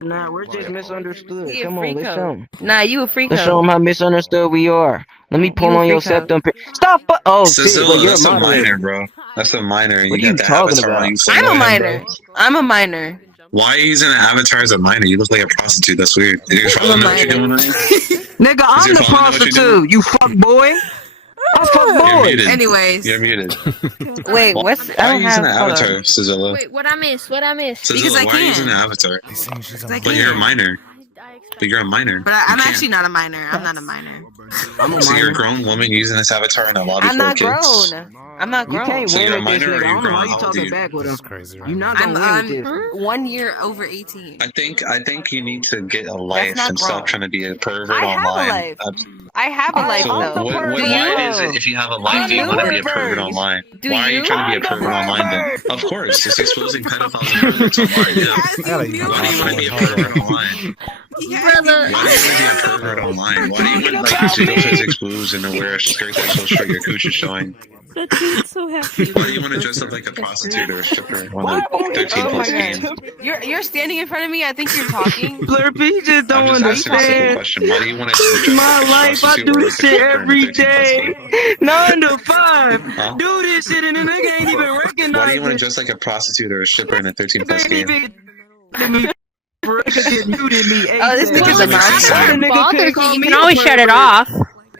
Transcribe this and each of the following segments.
Nah, we're just misunderstood. He a Come on, let's freako. show him. Nah, you a freako. Let's show him how misunderstood we are. Let me pull You a on your freako. septum. Stop! Oh shit! Sizzle, But you're a that's a moderator. minor, bro. That's a minor. What are You you got the talking avatar about? on you. I'm a Go ahead, minor. bro. I'm a minor. Why are you using an avatar as a minor? You look like a prostitute. That's weird. Did your I'm father a know what you're doing minor. right? Nigga, Does I'm your the father know what you're doing? prostitute. You fuck boy. I fuck You're boys. muted. Anyways. You're muted. Wait, what's... Why I are don't you using have... an hold avatar, on. Sizzla? Wait, what I missed? Because Sizzla, I why are you using an can. avatar? Because I But you're a can. minor. But you're a minor. But I'm You actually not a minor. I'm not a minor. I'm a So you're a minor. grown woman using this avatar in a lobby I'm full not of kids? grown. I'm not You grown. can't So win you're a with this minor or nigga. I you're don't know grown? why How you old are talking you? back with him. Crazy, right? You're not gonna win with this. 1 year over 18. I think you need to get a life not and stop grown. trying to be a pervert I have a online. life. I have a life, So though. why is it if you have a life do you want to be a pervert online? Why are you trying to be a pervert online then? Of course, it's exposing pedophiles and perverts online. Yeah. Why do you want to be a pervert online? Brother. Why do you want to be a pervert online? Why do you want like zero physics blues and to wear a skirt that's so short your cooch is showing? That dude's so happy. Why do you want to dress up like a prostitute or a stripper on the 13 plus game? You're standing in front of me. I think you're talking. Blurpy just don't I'm just asking a simple understand. question. Why do you want to dress My like a life, I prostitute do or this like a shit stripper in every the 13 plus day. game? 9 to 5. Huh? Do this shit and the nigga ain't even recognize Why do you want to it. dress like a prostitute or a stripper in a 13 plus They ain't game? even muted me. Oh, this nigga's a Well, monster. Bothers you. You can always shut it off.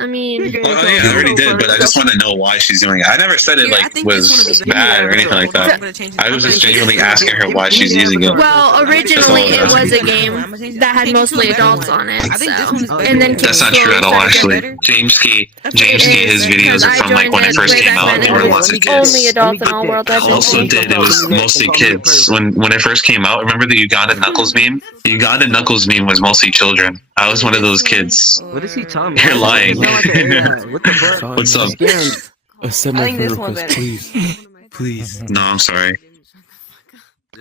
I mean, Oh yeah, I already did, but I just want to know why she's doing it. I never said it like was bad or anything like that. I was just genuinely asking her why she's using it. well, originally it was a game that had mostly adults on it, so. And then That's not true at all, actually. James Key, his videos are from like when it first came out, and there were lots of kids. Only adults in all world. I also did. It was mostly kids. When it first came out, remember the Uganda Knuckles meme? The Uganda Knuckles meme was mostly children. I was one of those kids. What is he talking about? You're lying. What the fuck? What's up? Accept I my think friend this one's request, better. please. Please. No, I'm sorry.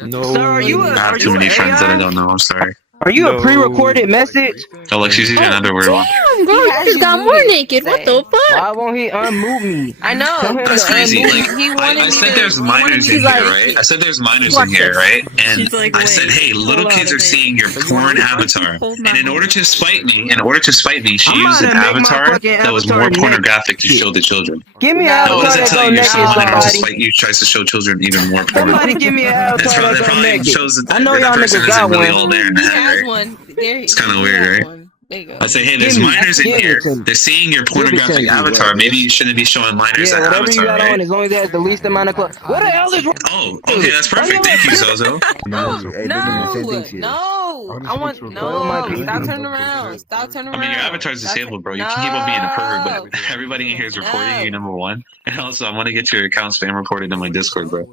No. Sir, are you I have too many friends that I don't know. I'm sorry. Are you a pre-recorded message? Oh, look, she's using another weird one. Damn, bro, you just got more naked. What the fuck? Why won't he unmute me? I know. Tell him That's to crazy. unmute Like, me. He wanted I me said to- there's he wanted minors me in to, here, like, right? I said there's minors Watch in here, this. right? And She's like, I said, wait, hey, little hold on, kids are okay. seeing your porn avatar. Hold my And in hand. order to spite me, she I'm used an about to make my avatar fucking that was avatar more next. pornographic to show the children. Give me an No. So what avatar does that it tell go you? You're next someone that wants to somebody. spite you, tries to show children even more porn. Somebody give me an That's avatar probably, that that go probably naked. shows that I know that y'all person niggas isn't got really one. all there in the He head, has right? one. It's kind of weird, right? There you go. I say, hey, there's Give me- minors in give it here. to me. They're seeing your Give it to pornographic me. avatar. Maybe you shouldn't be showing minors Yeah, that whatever you avatar, got on, right? as long as it has the least amount of clothes. What the hell is wrong? Oh, okay, that's perfect. Thank you, Zozo. No, Hey, they're doing the same thing to you. no. I want Stop turning around. Stop turning I around. mean, your avatar's disabled, bro. You can keep on being a pervert, but everybody in here is reporting you, number one. And also, I want to get your account spam reported on my Discord, bro.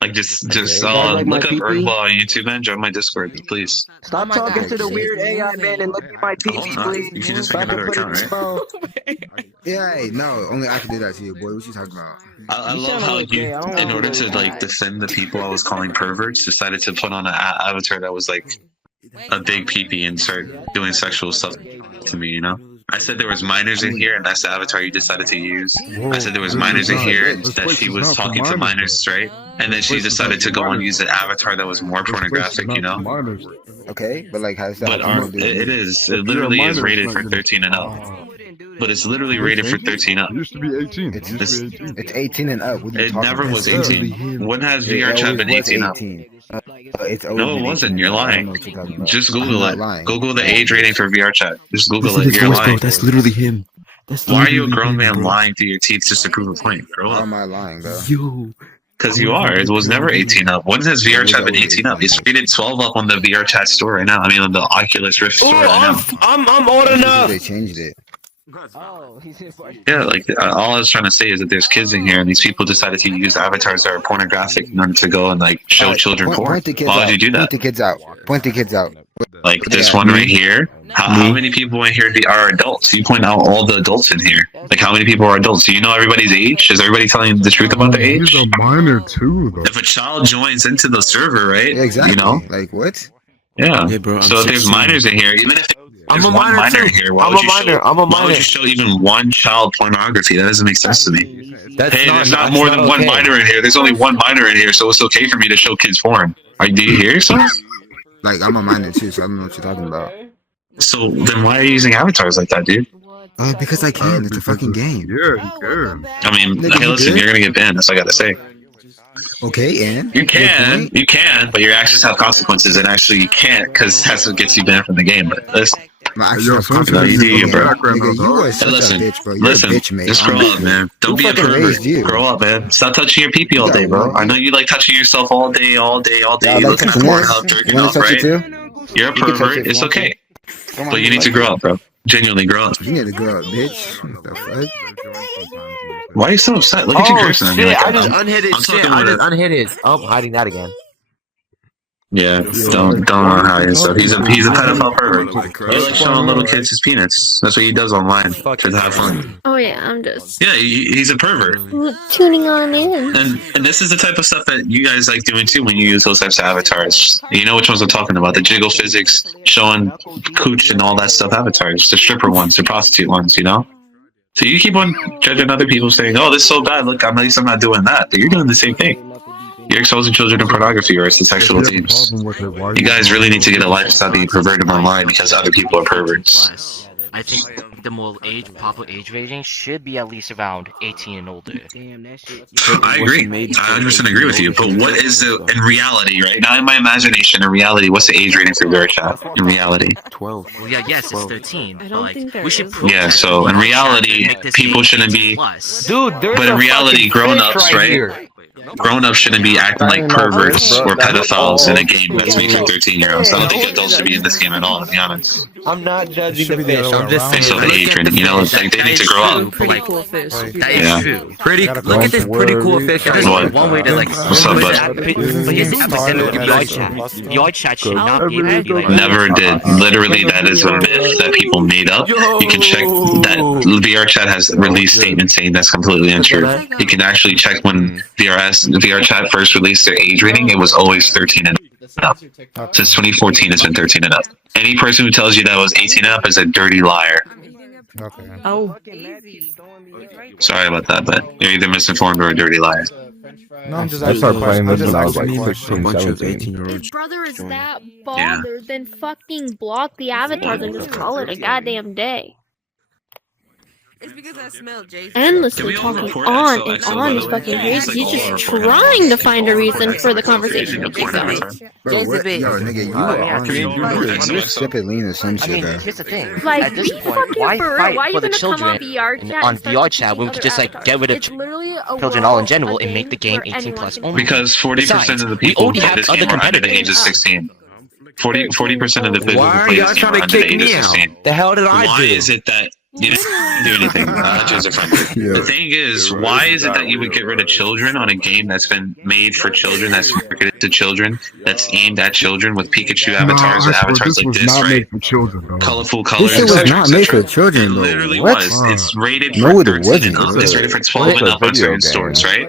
Like, just like my look up PP? Earthball on YouTube, man. Join my Discord, please. Stop Oh my talking God, to the she's weird AI moving. man and look at my Oh, PP, huh? please. You can just make About to another put it account, in right? phone. Yeah, hey, no, only I can do that to you, boy. What you talking about? I You love sound how like you, gay. I don't in want order to to do like that. defend the people I was calling perverts, decided to put on an avatar that was like a big peepee and start doing sexual stuff to me, you know? I said there was minors in here, and that's the avatar you decided to use. I said there was minors in here, and that she was talking to minors, right? And then she decided to go and use an avatar that was more pornographic, you know? Okay, but like, how's that? But it is. It literally is rated for 13 and up. But it's literally rated for 13 up. It used to be 18. It's, It used to be 18. it's 18 and up. What are you It talking never about? was That's 18. When has It VRCHAT always been was 18 up? 18. It's always No, it been wasn't. 18. You're I don't lying. know what you're talking about. Just I'm Google not it. lying. Google the age rating for VRChat. Just Google Listen to it. his You're voice, bro. lying. That's literally him. That's Why are you a literally grown him, man bro. lying through your teeth just to prove a point? Grow How up. am I lying, bro? Yo. Because you are. It was never 18 up. When has VRChat been 18 up? It's rated 12 up on the VRChat store right now. I mean, on the Oculus Rift store right now. I'm old enough. They changed it. Oh, he's in for Yeah, like, all I was trying to say is that there's kids in here, and these people decided to use avatars that are pornographic in order to go and, like, show Alright, children porn. Point the kids Why out. would you do that? Point the kids out. Point the kids out. Like, this Yeah. one right here. How many people in here are adults? You point out all the adults in here. Like, how many people are adults? Do you know everybody's age? Is everybody telling the truth about their age? He's a minor too, though. If a child joins into the server, right? Yeah, exactly. You know? Like, what? Yeah. Yeah, bro, I'm So if there's 16. minors in here, even if there's I'm a one minor minor too. in here, why I'm would a you minor. show? I'm a Why would minor. you show even one child pornography? That doesn't make sense to me. That's Hey, there's not that's more than one okay. minor in here. There's only one minor in here, so it's okay for me to show kids porn. Do you hear yourself? Like, I'm a minor too, so I don't know what you're talking about. So then why are you using avatars like that, dude? Because I can. It's a fucking game. Yeah, you can. I mean, Nigga, hey, you listen, good? you're gonna get banned. That's all I gotta say. Okay, and You can, but your actions have consequences, and actually you can't, because that's what gets you banned from the game. But listen, my Yo, actions sometimes No, you do you, bro. Nigga, you are such listen, a bitch, bro. You're listen, a bitch, mate. just grow up, man. Don't be a fucking pervert. raised you? Grow up, man. Stop touching your pee-pee all day, bro. I know you like touching yourself all day. Yeah, You I like listen to touching Pornhub, this. jerking You wanna off, touch right? it too? You're a You can touch pervert. it if you It's want to. okay. Come on, But you need to grow up, bro. Genuinely grow up. You need to grow up, bitch. What the fuck? Why are you so upset? Look at you Oh cursing at me shit! like I that. just unhit it. I'm Shit! talking I with just a- unhit it. Oh, I'm hiding that again. Yeah, don't hide and stuff. He's a pedophile pervert. He likes showing little kids his peanuts. That's what he does online to have fun. Oh yeah, I'm just Yeah, he's a pervert. tuning on in. And this is the type of stuff that you guys like doing too when you use those types of avatars. You know which ones I'm talking about. The jiggle physics, showing cooch and all that stuff avatars. The stripper ones, the prostitute ones, you know? So you keep on judging other people saying, oh, this is so bad. Look, at least I'm not doing that. But you're doing the same thing. You're exposing children to pornography or to sexual themes. You guys really need to get a life and stop being perverted online because other people are perverts. I think the more proper age rating should be at least around 18 and older. I agree. I 100% agree with you. But what is the, in reality, right? Not in my imagination, in reality, what's the age rating for VRCHAT? In reality. 12. Well, yeah, yes, it's 13. I But don't like, think there we should is. prove Yeah, to so in VRCHAT reality, make this people game shouldn't 18 be. plus. Dude, there's But in a reality, fucking grown-ups, fish right? here. Grown-ups shouldn't be acting like perverts or pedophiles in a game that's made for 13-year-olds. I don't think adults should be in this game at all, to be honest. I'm not judging the fish. I'm just Based saying. off the age rating, you know, like they need to grow up. But, like, Cool fish. that is Yeah. true. Pretty. Look at this pretty cool fish. There's What? one way to like. What's up, bud? But here's the epidemic of VRCHAT. VRCHAT should not be able to be like. Never did. Literally, that is a myth that people made up. You can check that VRChat has released statements saying that's completely untrue. You can actually check when VRChat first released their age rating. It was always 13 and up. Since 2014, it's been 13 and up. Any person who tells you that was 18 and up is a dirty liar. Okay. Oh, Sorry about that, but you're either misinformed or a dirty liar. No, I'm just I started playing this when I was asking like you 16, 17. his brother is that bothered, then fucking block the avatars and just call it a goddamn day. It's because I smell Jason. Endlessly talking on and on is fucking crazy. He's just trying to find a reason for the conversation to keep going. Bro, what? Yo, nigga, you are on you're sipping lean or some I shit, mean, bro. here's the thing. Like, At this you point, fucking why bird, fight why are for you the gonna come on children VRChat on and start VRChat when we teaching could just like other get rid of avatars? It's literally a children all in world, general a and make the game where 18 anyone plus can only? Because 40% of the we people already who have play this other game are under the age of competitors. 16. 40% of the people Why who are play y'all this game trying are to under the kick age of me out? 16. The hell did I Why do? is it that you didn't do anything? Judge are friendly. Yeah. The thing is, why is it that you would get rid of children on a game that's been made for children, that's marketed to children, that's aimed at children with Pikachu avatars and avatars like this, not right? made for children, though. Colorful This colors, shit was etc., not made for etc. children, It bro. literally What? was. It's rated No, for it 13 wasn't. and up. It's rated for 12 It's and a up on video certain game. stores, right?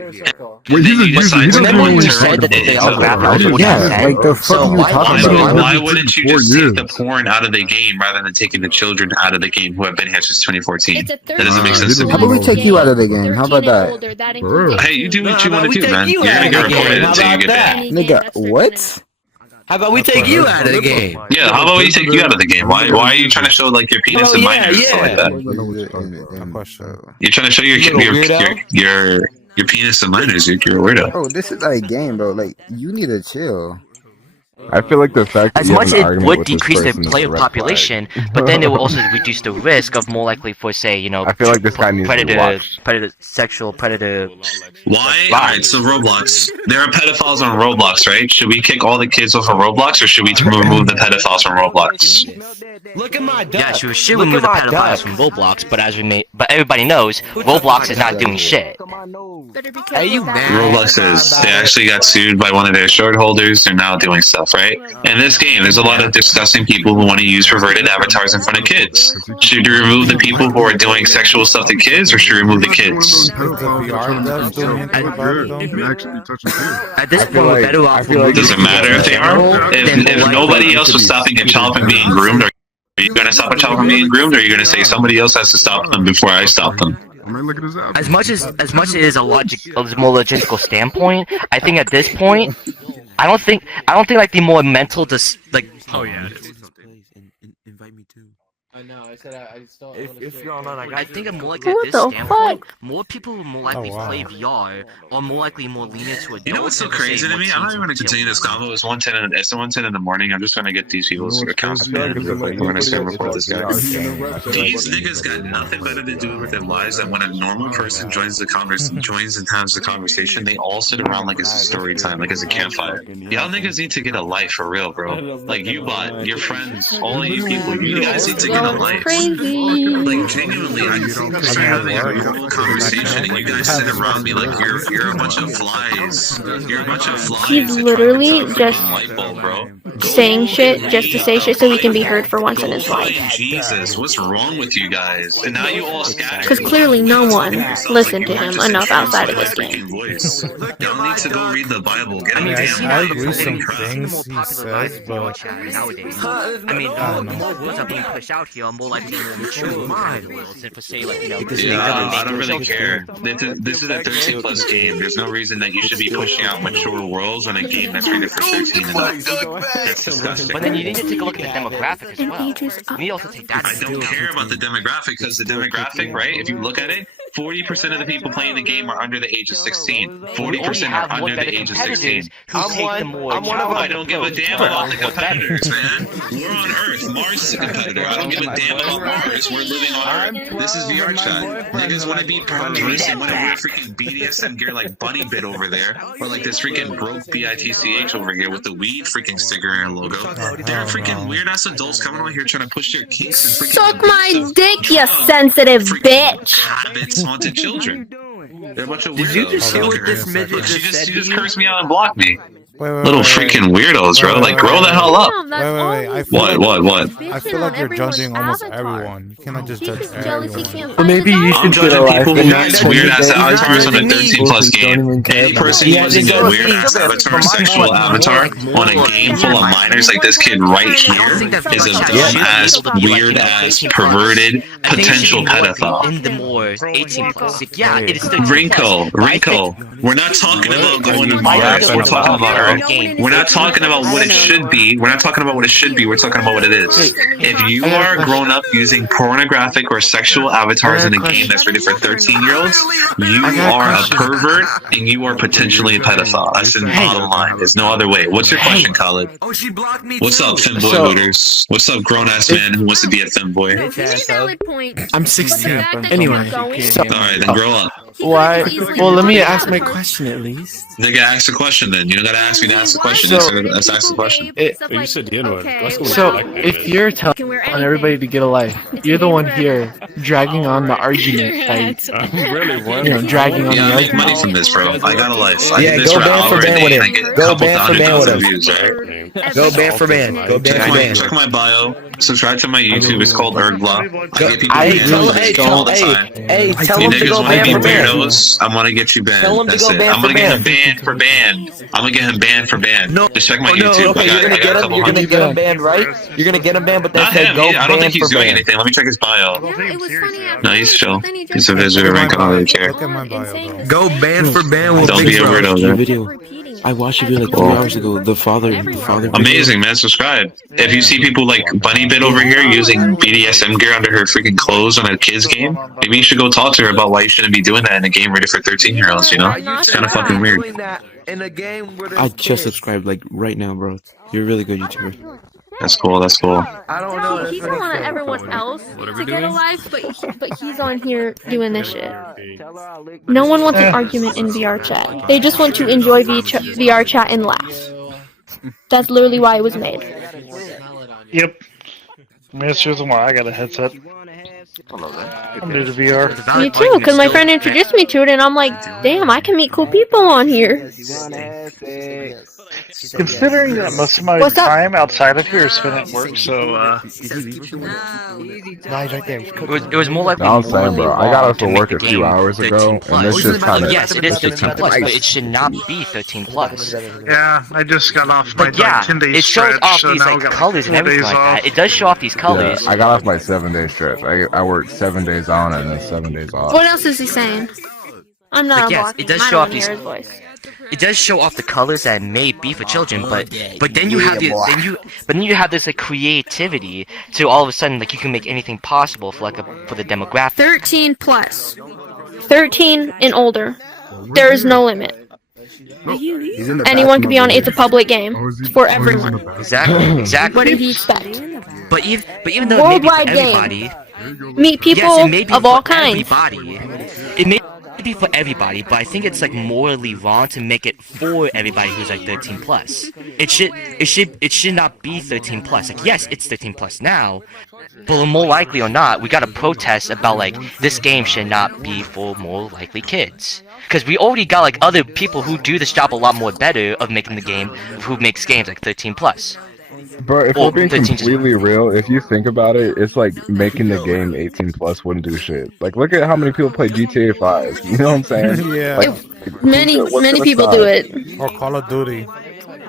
Wait, he's a user. Besides He doesn't Remember when know you what said that he's they talking all about. graphics would Yeah, have like the fuck So you why- talking I've been about? on Why this wouldn't you for just take the years. porn out of the game rather than taking the children out of the game who have been here since 2014? It's a That doesn't make Nah, sense to he me. How about we take you out of the game? How about that? Older, that For real. includes Hey, you do what you Nah, want to we do, take man. you You're out gonna of get the game. reported How until you about get that? banned. Nigga, what? How about we take you out of the game? Yeah, how about we take you out of the game? Why are you trying to show like your penis Oh, and yeah, minors and stuff like yeah. that? You're trying to show your You little weirdo. your penis and minors. You're a weirdo. Bro, this is like a game, bro. Like, you need to chill. I feel like the fact that As you have much an it argument would with this decrease the person is a player red population, flag. but then it will also reduce the risk of more likely for, say, you know, I feel like this guy needs to be watched. sexual predator. Why? Alright, so Roblox. There are pedophiles on Roblox, right? Should we kick all the kids off of Roblox, or should we remove the pedophiles from Roblox? Look at my duck. Yeah, you should Look remove the at my pedophiles duck. from Roblox, but everybody knows Roblox is not doing shit. Better be careful Hey, you with that. mad? Roblox is. They actually got sued by one of their short holders. They're now doing stuff, right? In this game, there's a lot of disgusting people who want to use perverted avatars in front of kids. Should you remove the people who are doing sexual stuff to kids, or should you remove the kids? At this I feel point, we're like- better I off feel like- Does it matter if they are? If nobody else was stopping a child from being groomed, are you going to stop a child from being groomed, or are you going to say somebody else has to stop them before I stop them? I mean, look at his app. as much as it is a more logistical standpoint, I think at this point, I don't think like the more mental like. Oh yeah. Invite me too. I know. I said I still. If you're online, I think I'm more like What at this the standpoint. fuck? More people will more likely play VR, or more likely more lenient to adults. You know what's so crazy to me? I'm not even going to continue this convo. It's 1:10 in the morning. I'm just trying to get these people's accounts banned real quick. We're going to start record this guy. These niggas got nothing better to do with their lives than when a normal person joins and has the conversation, they all sit around like it's a story time, like it's a campfire. Y'all niggas need to get a life for real, bro. Like you bot, your friends, all of you people, you guys need to get a life. Crazy. Like genuinely, I start having a normal conversation and you guys sit around me like you're a bunch of flies. You're a bunch of flies. He's that literally try to turn just a light bulb, bro. saying shit just to say shit so he can be heard for once in his Go life. fight Jesus, what's wrong with you guys? And now you all scattered. Because clearly no one listened to him enough outside of this game. Y'all need to go read the Bible. Get a damn I Bible. agree some Crap. things he says, but Nowadays. I mean, the more words are being pushed out here, more likely more mature words, and for say like Yeah, I don't really care. This is a 13 plus game. There's no reason that you should be pushing out mature worlds on a game that's rated for 13 and up. That's disgusting. But then you need to take a look at the demographic as well. You need to also take that. I don't care about the demographic because the demographic, right? If you look at it, 40% of the people playing the game are under the age of 16. 40% are under the age of 16. I don't give a damn about the competitors, man. We're on Earth. Mars is a competitor. I don't give a damn about Mars. We're living on Earth. This is VRCHAT. Niggas want to be perverse and want to wear freaking BDSM gear like Bunny Bit over there, or like this freaking broke BITCH over here with the weed freaking sticker and logo. They're freaking weird ass adults coming over here trying to push their kinks and freaking Suck my dick, you sensitive bitch! habits onto children. They're a bunch of weirdos. Did you just hear what this midget She just said? just cursed me out and blocked me. wait, Little freaking weirdos, bro. Like, grow the hell up. Damn, I feel What? I feel like you're judging almost everyone. You cannot just judge everyone. Well, maybe you I'm should get a judging life. people but who not use weird ass everybody. avatars on a 13 plus game. Any person Yeah, using they a go weird ass avatar, sexual avatar on a game full of minors like this kid right here is a dumb ass, weird ass, perverted, potential pedophile. In the more 18 plus. Yeah, it is 13 Wrinkle. We're not talking about going to Mars. We're talking about Earth. We're not talking about what it should be. We're not talking about what it should be. We're talking about what it is. If you are grown up using pornographic or sexual avatars in a game that's rated for 13-year-olds, you are a pervert and you are potentially a pedophile. That's the bottom line. There's no other way. What's your question, Khaled? Oh, she blocked me. What's up, femboy looters? What's up, grown-ass man who wants to be a femboy? Valid point. I'm 16. Anyway, Alright, then grow up. why? Well, let me ask my question at least. Nigga, ask the question then. You don't gotta ask me to ask the question. Let's ask the question. You said the N-word. Let's go So, with that. if you're telling everybody to get a life, you're the one here dragging on the argument, like, I'm really one. dragging on Yeah, the I make money argument. from this, bro. I got a life. I Yeah, do this go for an ban for hour a ban day with and I him. get a Go couple ban for ban with 100,000 him. views, right? Go ban for ban. Go ban for ban. Check my bio. Subscribe to my YouTube. It's called Ergblock. I get people Hey, banned tell all the time. tell You him to niggas go want to ban be for ban. weirdos. I'm gonna get you Tell banned. him to That's go it. ban I'm gonna for get ban. him banned for ban. I'm gonna get him banned for ban. No. Just check my Oh, no, YouTube. Okay, I you're gonna got get a him. couple You're gonna hundred. get him banned, right? You're gonna get him banned, but then Not say him. go I don't ban think he's for doing ban. anything. Let me check his bio. It was funny No, he's chill. He's a Look visitor. at Rank. I my don't really bio. care. Look at my bio, bro. Go ban for ban with Don't Big be a Bro. weirdo, Your man. video. I watched your video like 3 hours ago. The father. Amazing, man. Subscribe. If you see people like Bunny Bit over here using BDSM gear under her freaking clothes on a kid's game, maybe you should go talk to her about why you shouldn't be doing that in a game rated for 13-year-olds, you know? It's kind of fucking weird. I just subscribed like right now, bro. You're a really good YouTuber. That's cool, that's cool. I don't know. He don't want everyone else to get a life, but he's on here doing this shit. No one wants an argument in VR chat. They just want to enjoy VR chat and laugh. That's literally why it was made. Yep. That's the reason why I got a headset. I'm new to VR. Me too, because my friend introduced me to it, and I'm like, damn, I can meet cool people on here. Considering that most of my What's up? time outside of here is spent at work, so It was more likely. No, I'm saying, bro. I got off to of make work the a few game hours 13 ago, and plus. this shit's kind of. Yes, it is 13 plus, but it should not be 13 plus. yeah, I just got off my But yeah, 10-day it shows stretch, off so these now I like got colors and 4 everything days like off. that. It does show off these colors. Yeah, I got off my 7-day stretch. I worked 7 days on and then 7 days off. What else is he saying? I'm not Like, yes, unblocking it does him. I show don't off want to these. hear his voice. It does show off the colors that may be for children, but then you have then you have this like creativity to all of a sudden like you can make anything possible for for the demographic. 13 plus. 13 and older. There is no limit. Anyone can be on. It's a public game. It's for everyone. Exactly. What did he expect? But even though it may be for Worldwide game. everybody, Meet people yes, it may be of for all kinds. everybody. It may be for everybody, but I think it's like morally wrong to make it for everybody who's like 13 plus. It should not be 13 plus. Like, yes, it's 13 plus now, but more likely or not, we gotta protest about like this game should not be for more likely kids. Because we already got like other people who do this job a lot more better of making the game, who makes games like 13 plus. Bro, if we're being completely real, if you think about it, it's like making the game 18 plus wouldn't do shit. Like, look at how many people play GTA 5. You know what I'm saying? Yeah. Like, Many people do it. Or Call of Duty.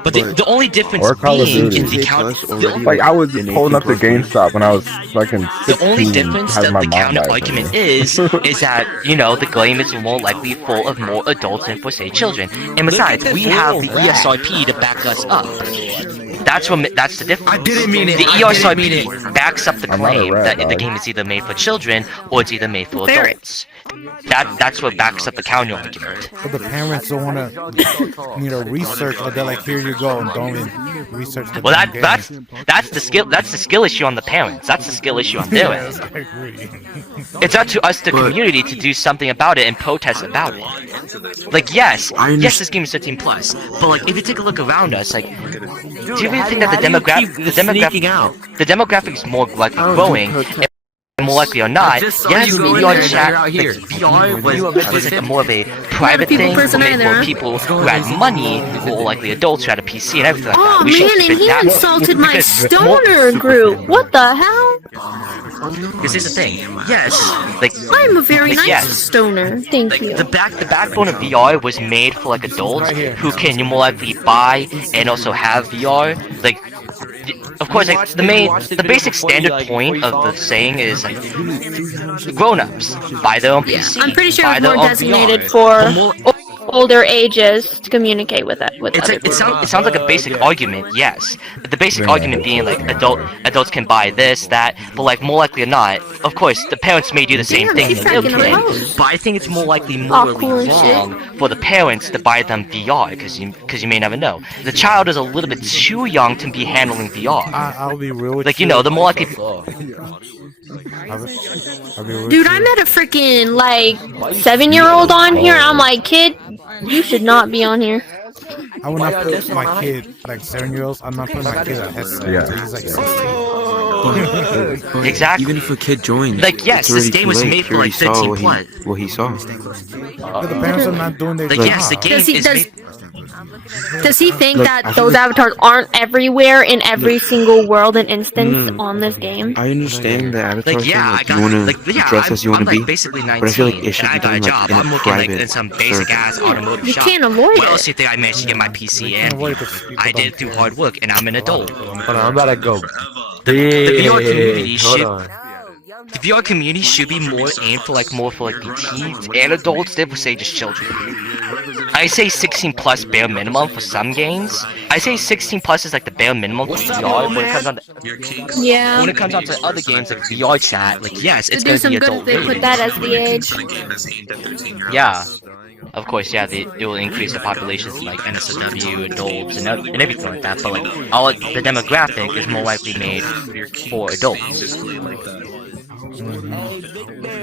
But the only difference Or Call of being Duty. is the count. Like, I was pulling up to GameStop when I was fucking 16. The only difference that having my the mom counter buy it for argument me. is that, you know, the game is more likely full of more adults than for, say, children. And besides, we have the ESRP to back us up. That's the difference. I didn't mean it. The I didn't mean ESRP backs up the I'm not a claim rat, that the dog. game is either made for children or it's either made for adults. That's what backs up the counter argument. But the parents don't want to, research. Or they're like, here you go, and don't even research the Well, damn game. that's the skill issue on the parents. That's the skill issue on their end. I agree. It's up to us, the community, to do something about it and protest about it. Like, yes, this game is 13 plus, but like, if you take a look around us, like, do you really think that the demographic is more likely growing? More likely or not, yes, VR chat, like, VR was like more of a private thing for people who had money, or likely adults who had a PC and everything like that. Oh We should man, keep and it he that way. insulted my Because stoner group. What the hell? This is the thing. Yes, like I'm a very nice yes. stoner. Thank you. The backbone of VR was made for like adults who can more likely buy and also have VR. Like, of course, like the basic standard point of the saying is like grown-ups buy their own PC. I'm pretty sure buy it's their more own designated VR. for older ages to communicate with it. With It's other like people. it sounds like a basic argument, yes. The basic argument being like adults can buy this, that, but like more likely or not, of course, the parents may do the same Damn, thing he's to their cracking a kid, post. but I think it's more likely morally cool and shit. wrong for the parents to buy them VR because you may never know. The child is a little bit too young to be handling VR. I'll be real with Like, you know, the more likely. I'll be real Dude, with I you. met a freaking like 7-year-old on here. I'm like, kid, you should not be on here. I will not put my kid, like 7-year-olds, I'm not putting my kid a headset until he's like 16. Exactly. Even if a kid joins, Like, yes, it's this already game too was late. made He for already like saw 13 plus. what he saw. But the parents are not doing their Like, job. yes, the game is made. Does he think Look, that I feel those like- avatars aren't everywhere in every single world and instance on this game? I understand the avatar Like, thing, yeah, like I you got, wanna like, yeah, dress as you I'm wanna like be, basically 19, but I feel like it should and I be got a done job. like in I'm a working like private in some basic ass automotive You shop. can't avoid Well, it. see if I managed to get my PC and Avoid it 'cause people I did don't it through care. hard work, and I'm an adult. Hold on, I'm about to go. The VR community Hold should. on. The VR community should be more aimed for like the teens and adults than for say just children. I say 16 plus bare minimum for some games. I say 16 plus is like the bare minimum for VR when it comes on to, Yeah. when it comes on to other games like VRCHAT. Like, yes, To it's do gonna some be good adult if they put rated. that as the age. Yeah. Of course, yeah, it will increase the populations like NSFW, adults, and everything like that. But like, the demographic is more likely made for adults.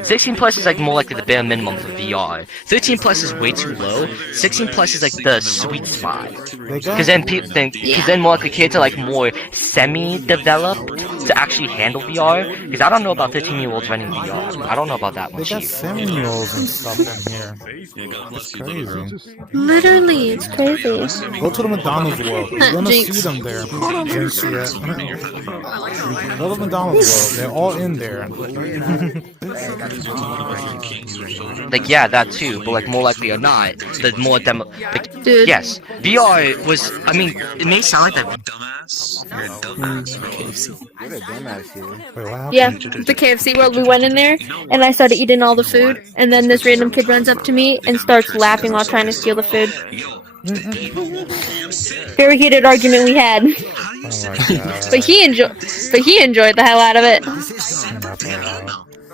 16 plus is like more likely the bare minimum for VR. 13 plus is way too low. 16 plus is like the sweet spot. Because then more likely kids are like more semi-developed to actually handle VR. Because I don't know about 13-year-olds running VR. I don't know about that They much got either. 7-year-olds and stuff in here. It's crazy. Literally, it's crazy. Go to the McDonald's world. You're gonna Jinx. see them there. Jinx, yeah. Go to the McDonald's world. They're all in there. Like, yeah, that too, but like more likely or not, the more like, Dude. yes, VR was, I mean, it may sound like that. Dumbass. You're a dumbass. Yeah, the KFC world, we went in there, and I started eating all the food, and then this random kid runs up to me and starts laughing while trying to steal the food. Very heated argument we had. But he enjoyed the hell out of it.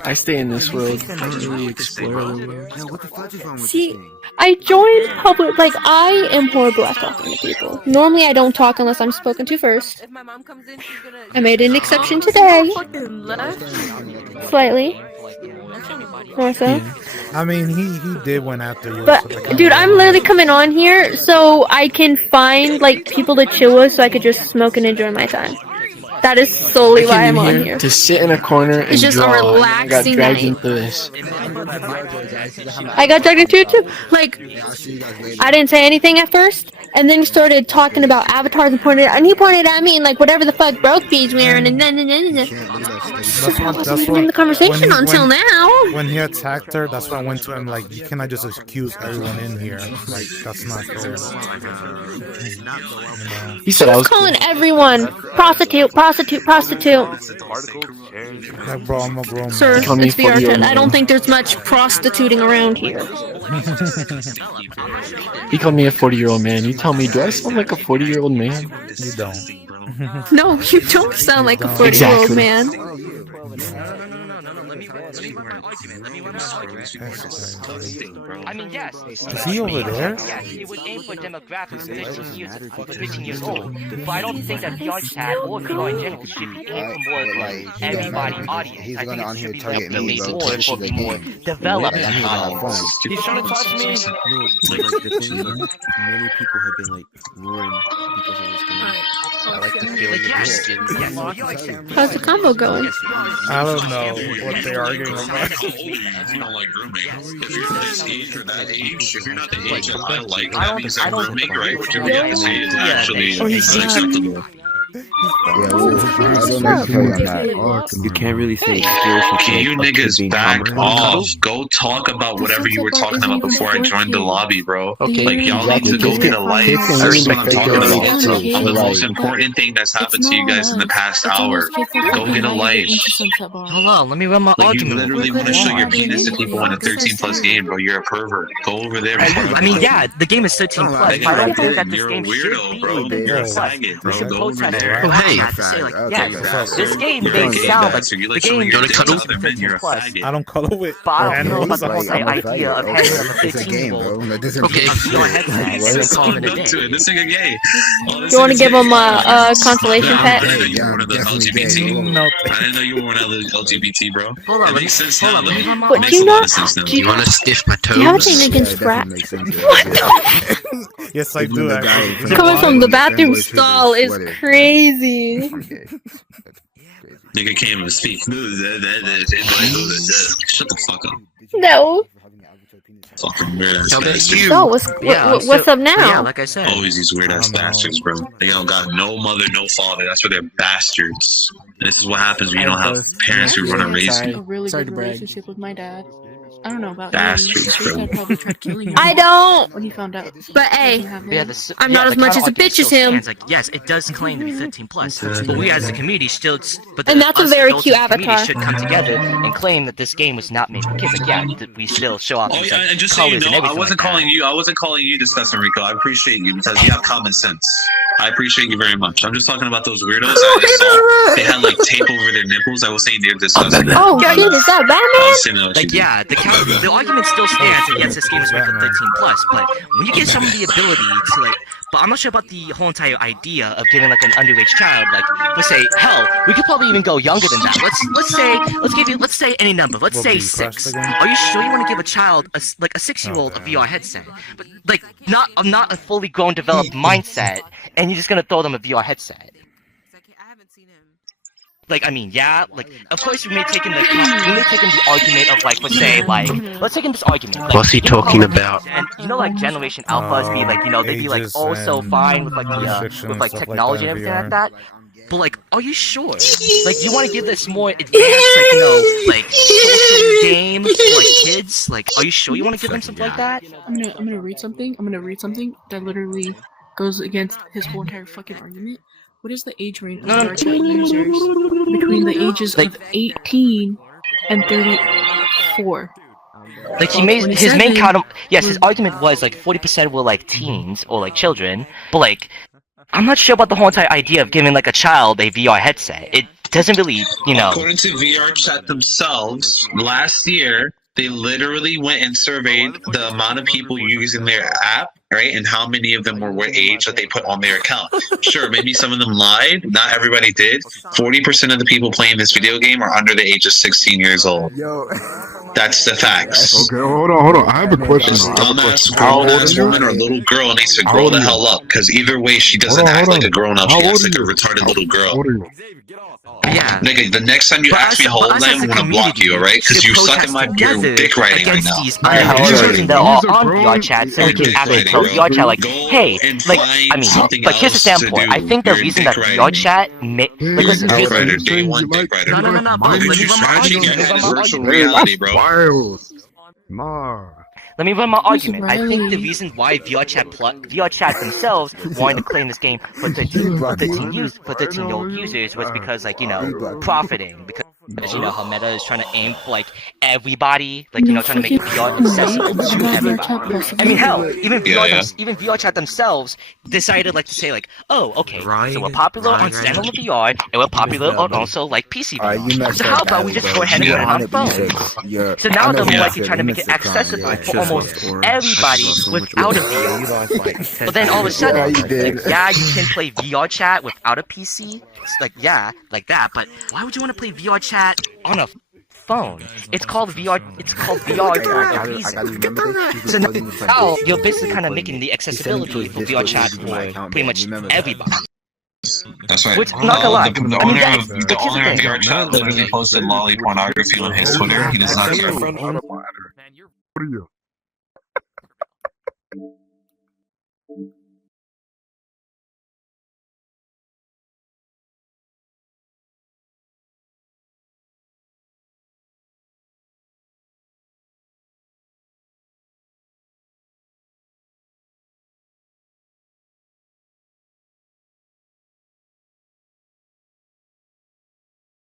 I stay in this world. I don't really explore other worlds. See, I joined public, like, I am horrible at talking to people. Normally I don't talk unless I'm spoken to first. I made an exception today. Slightly. More so. I mean, he did went after you. But, dude, I'm literally coming on here so I can find, like, people to chill with so I could just smoke and enjoy my time. That is solely why I'm on here. To sit in a corner and It's just draw. a relaxing I got dragged night. into this. I got dragged into it too. Like, I didn't say anything at first, and then he started talking about avatars and he pointed at me and like whatever the fuck broke B's wearing, and then. That's in the conversation until now. When he attacked her, that's when I went to him like, you cannot just accuse everyone in here. Like, that's not fair. He said I was calling everyone prostitute. Like, bro, I'm a grown Sir, man. it's VRCHAT. I don't think there's much prostituting around here. He called me a 40-year-old man. You tell me, do I sound like a 40-year-old man? You don't. No, you don't sound like a 40-year-old man. I mean, yes. Is he over there? Yes, it would aim for demographics 15 years old. But I don't think that VRCHAT or VR in general should be aimed for more of like everybody audience. I think it should be made more for the more developed audience. He's trying to touch me. No, like the thing is, many people have been like roaring because of this game. I like the feeling of this. How's the combo going? I don't know what they're arguing about. You don't like grooming. If you're this age or that age, if you're not the age that I like, that means that grooming, right? What you're getting to say is actually unacceptable. You can't really say skills. Can you niggas back off? Go talk about whatever you were talking about before I joined the lobby, bro. Okay. Like, y'all need to go get a life. That's what I'm talking about. The most important thing that's happened to you guys in the past hour. Go get a life. Hold on, let me run my Like, you argument. literally want to show your penis to people in a 13+ game, bro. You're a pervert. Go over there. I mean, yeah, the game is 13 plus, but I don't think that this You're a game should weirdo, be bro. 13 You're a plus. faggot, bro. Go over there. Oh, hey. To say, like, yes, this game may sound like the game is 13 plus. I don't color with. But I don't know about the whole idea of having a 15-year-old. Okay, Your headset and calling it a day. this nigga gay. You want to give him a consolation pet? I didn't know you were one of the LGBT. No. I didn't know you were one of the LGBT, bro. Hold on, It makes sense hold now, on, let me though. run my But It do makes you a lot not? of sense now. Do you wanna stiff my Do you have anything against rap? Yes, I do. Actually. Coming from the bathroom stall is crazy. Nigga can't even speak. Shut the fuck up. No. Fucking weird ass No, that's bastard. you. So what's up Yeah, now? like I said. Always these weird ass bastards, bro. They don't got no mother, no father. That's why they're bastards. This is what happens when you don't have parents who run a race. Sorry. A really Sorry good to brag. relationship with my dad. I don't know about Bastards, him. bro. His dad probably tried killing him I don't. when he found out. But hey, Yeah, I'm not as much as a bitch as him. Like, yes, it does claim to be 13 plus, but we as a community still, but And that's a us very adults cute as a community avatar. should come together and claim that this game was not made for kids. Like, yeah, we still show off Oh these, yeah, like, and just so you colors and know, I everything wasn't like calling you. I wasn't calling you disgusting, Rico. I appreciate you because you have common sense. I appreciate you very much. I'm just talking about those weirdos. I just saw they had like tape over their nipples. I was saying they're disgusting. Oh shit, is that I Batman? was saying that Like, yeah, the argument still stands that yes, this game is made for 13 plus, but when you give someone the ability to like, but I'm not sure about the whole entire idea of giving like an underage child, like, let's say, hell, we could probably even go younger than that. Let's say any number. Let's say 6. Are you sure you want to give a child a 6-year-old a VR headset, but like not a fully grown, developed mindset, and you're just gonna throw them a VR headset? Like, I mean, yeah, like, of course we may take in the argument of, like, let's say, like, let's take in this argument. Like, What's he talking about? And, you know, like, Generation Alphas be, like, you know, they'd be, like, oh so fine with, like, with, like, technology and everything like that. But, like, are you sure? Like, do you want to give this more advanced, like, you know, like, social game to, like, kids? Like, are you sure you want to give them something like that? I'm gonna read something. I'm gonna read something that literally goes against his whole entire fucking argument. What is the age range of VRCHAT users ages of 18 and 34. Like he made his main count. Yes, his argument was like 40% were like teens or like children, but like I'm not sure about the whole entire idea of giving like a child a VR headset. It doesn't really, you know. According to VRCHAT themselves, last year they literally went and surveyed the amount of people using their app, right, and how many of them were what age that they put on their account. Sure, maybe some of them lied. Not everybody did. 40% of the people playing this video game are under the age of 16 years old. That's the facts. Okay, hold on. I have a question. This dumbass grown-ass woman or little girl needs to grow the hell up, because either way, she doesn't act like a grown-up. She acts like a retarded little girl. Yeah. Nigga, the next time you ask me how old I am, I'm gonna block you, alright? Because you suck at my dick writing right now. These children that are on VRChat, so we can actually tell VRChat like, hey, like, I mean, like here's the standpoint. I think the reason that VRChat, like, listen, Dick writer, day one dick writer. No, but let me run my argument. It's virtual reality, bro. Let me run my argument. I think the reason why VRChat themselves wanted to claim this game for 13-year-old users was because, like, you know, profiting. Because you know how Meta is trying to aim for like everybody, like, you know, trying to make VR accessible to everybody. I mean, hell, even VRChat themselves decided like to say like, oh, okay, so we're popular on standalone VR and we're popular on also like PC VR. So how about we just go ahead and put it on phones? So now they're more likely trying to make it accessible for almost everybody without a VR. But then all of a sudden, like, yeah, you can play VRChat without a PC. It's like, yeah, like that. But why would you want to play VRChat on a phone? It's called VR. It's called VR for a reason. So now you're basically kind of making the accessibility for VRChat for pretty much everybody. That's right. Which, not gonna lie, The owner of VRChat literally posted lolly pornography on his Twitter. He does not care.